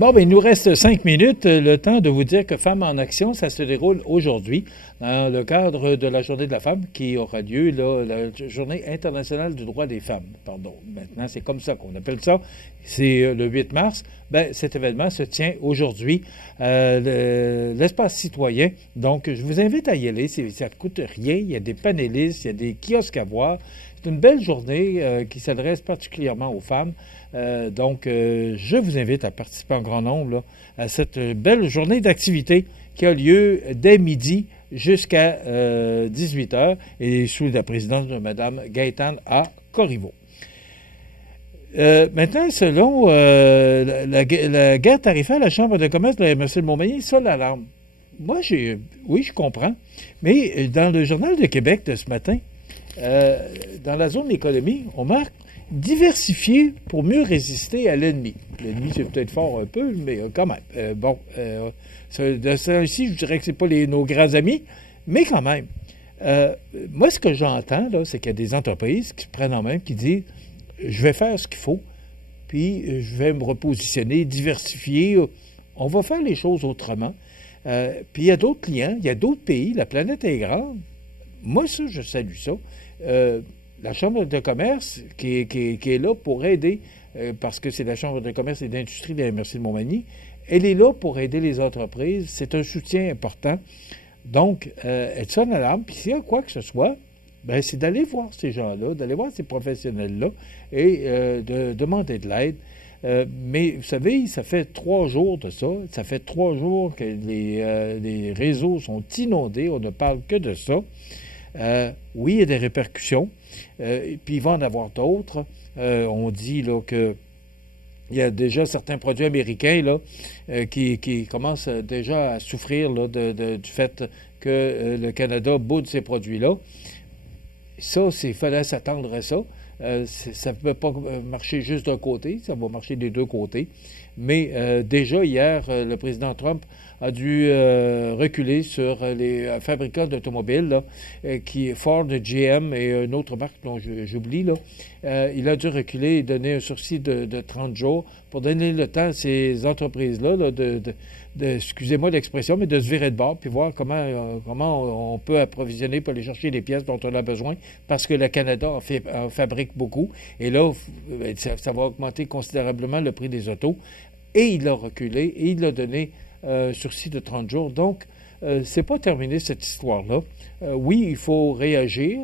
Bon, ben, il nous reste 5 minutes, le temps de vous dire que Femmes en action, ça se déroule aujourd'hui dans le cadre de la Journée de la femme qui aura lieu, là, la Journée internationale du droit des femmes. Pardon. Maintenant, c'est comme ça qu'on appelle ça. C'est le 8 mars. Ben, cet événement se tient aujourd'hui l'espace citoyen. Donc, je vous invite à y aller. Ça ne coûte rien. Il y a des panélistes, il y a des kiosques à voir. C'est une belle journée qui s'adresse particulièrement aux femmes. Donc, je vous invite à participer en grand nombre là, à cette belle journée d'activité qui a lieu dès midi jusqu'à 18 heures et sous la présidence de Mme Gaëtane A. Corriveau. Maintenant, selon la guerre tarifaire, la Chambre de commerce de la MRC de Montmagny sonne l'alarme. Moi, oui, je comprends, mais dans le Journal de Québec de ce matin, dans la zone d'économie, on marque diversifier pour mieux résister à l'ennemi. L'ennemi, c'est peut-être fort un peu, mais quand même. De ça ici, je dirais que c'est pas nos grands amis, mais quand même. Moi, ce que j'entends, là, c'est qu'il y a des entreprises qui se prennent en main, qui disent je vais faire ce qu'il faut, puis je vais me repositionner, diversifier. On va faire les choses autrement. Puis il y a d'autres clients, il y a d'autres pays, la planète est grande. Moi, ça, je salue ça. La Chambre de commerce qui est là pour aider, parce que c'est la Chambre de commerce et d'industrie de la MRC de Montmagny, elle est là pour aider les entreprises. C'est un soutien important. Donc, elle sonne l'alarme, puis s'il y a quoi que ce soit, ben, c'est d'aller voir ces gens-là, d'aller voir ces professionnels-là et de demander de l'aide. Mais vous savez, ça fait 3 jours de ça. Ça fait 3 jours que les réseaux sont inondés. On ne parle que de ça. Oui, il y a des répercussions. Puis il va en avoir d'autres. On dit là que il y a déjà certains produits américains là, qui commencent déjà à souffrir là, du fait que le Canada boude ces produits-là. Ça, il fallait s'attendre à ça. Ça ne peut pas marcher juste d'un côté, ça va marcher des deux côtés. Mais déjà, hier, le président Trump a dû reculer sur les fabricants d'automobiles, qui Ford, GM et une autre marque dont j'oublie. Il a dû reculer et donner un sursis de 30 jours pour donner le temps à ces entreprises-là excusez-moi l'expression, mais de se virer de bord puis voir comment on peut approvisionner pour aller chercher les pièces dont on a besoin parce que le Canada en fabrique beaucoup. Et là, ça va augmenter considérablement le prix des autos. Et il a reculé et il a donné sursis de 30 jours. Donc, c'est pas terminé cette histoire-là. Oui, il faut réagir.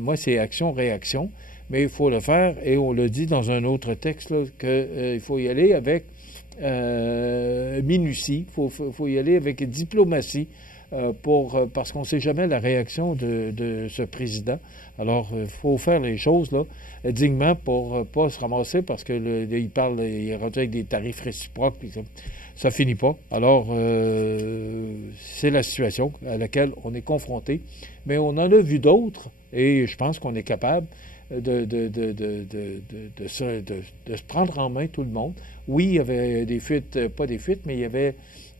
Moi, c'est action-réaction. Mais il faut le faire. Et on le dit dans un autre texte qu'il faut y aller avec minutie, il faut y aller avec diplomatie parce qu'on ne sait jamais la réaction de ce président. Alors, il faut faire les choses là, dignement pour pas se ramasser parce que il est rendu avec des tarifs réciproques, puis ça finit pas. Alors, c'est la situation à laquelle on est confronté. Mais on en a vu d'autres et je pense qu'on est capable de se prendre en main tout le monde. Oui, il y avait des fuites, pas des fuites, mais il y avait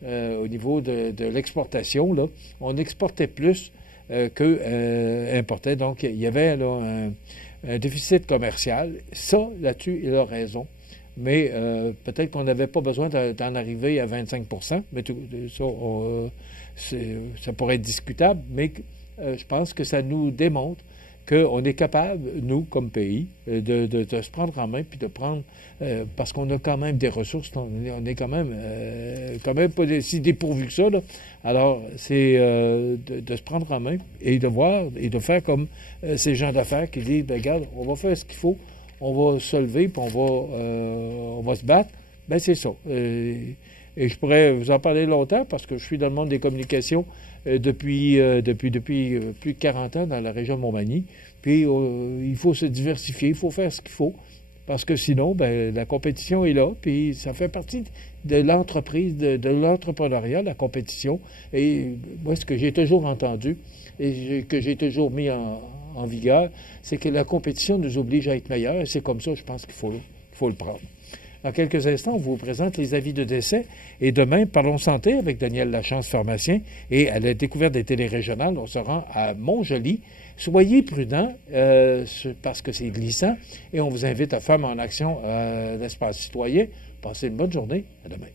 au niveau de l'exportation, là, on exportait plus qu'importait. Donc, il y avait là, un déficit commercial. Ça, là-dessus, il a raison. Mais peut-être qu'on n'avait pas besoin d'en arriver à 25 %, mais ça pourrait être discutable, mais je pense que ça nous démontre qu'on est capable, nous, comme pays, de se prendre en main puis de prendre, parce qu'on a quand même des ressources, on est quand même pas si dépourvu que ça, là. Alors, c'est de se prendre en main et de voir et de faire comme ces gens d'affaires qui disent, ben, regarde, on va faire ce qu'il faut, on va se lever puis on va se battre. Ben, c'est ça. Et je pourrais vous en parler longtemps parce que je suis dans le monde des communications depuis plus de 40 ans dans la région de Montmagny. Puis il faut se diversifier, il faut faire ce qu'il faut parce que sinon, ben, la compétition est là. Puis ça fait partie de l'entreprise, de l'entrepreneuriat, la compétition. Et moi, ce que j'ai toujours entendu et que j'ai toujours mis en vigueur, c'est que la compétition nous oblige à être meilleurs. Et c'est comme ça, je pense qu'il faut le prendre. Dans quelques instants, on vous présente les avis de décès. Et demain, Parlons santé avec Daniel Lachance, pharmacien. Et à la découverte des télérégionales, on se rend à Montjoly. Soyez prudents parce que c'est glissant. Et on vous invite à Femmes en action à l'espace citoyen. Passez une bonne journée. À demain.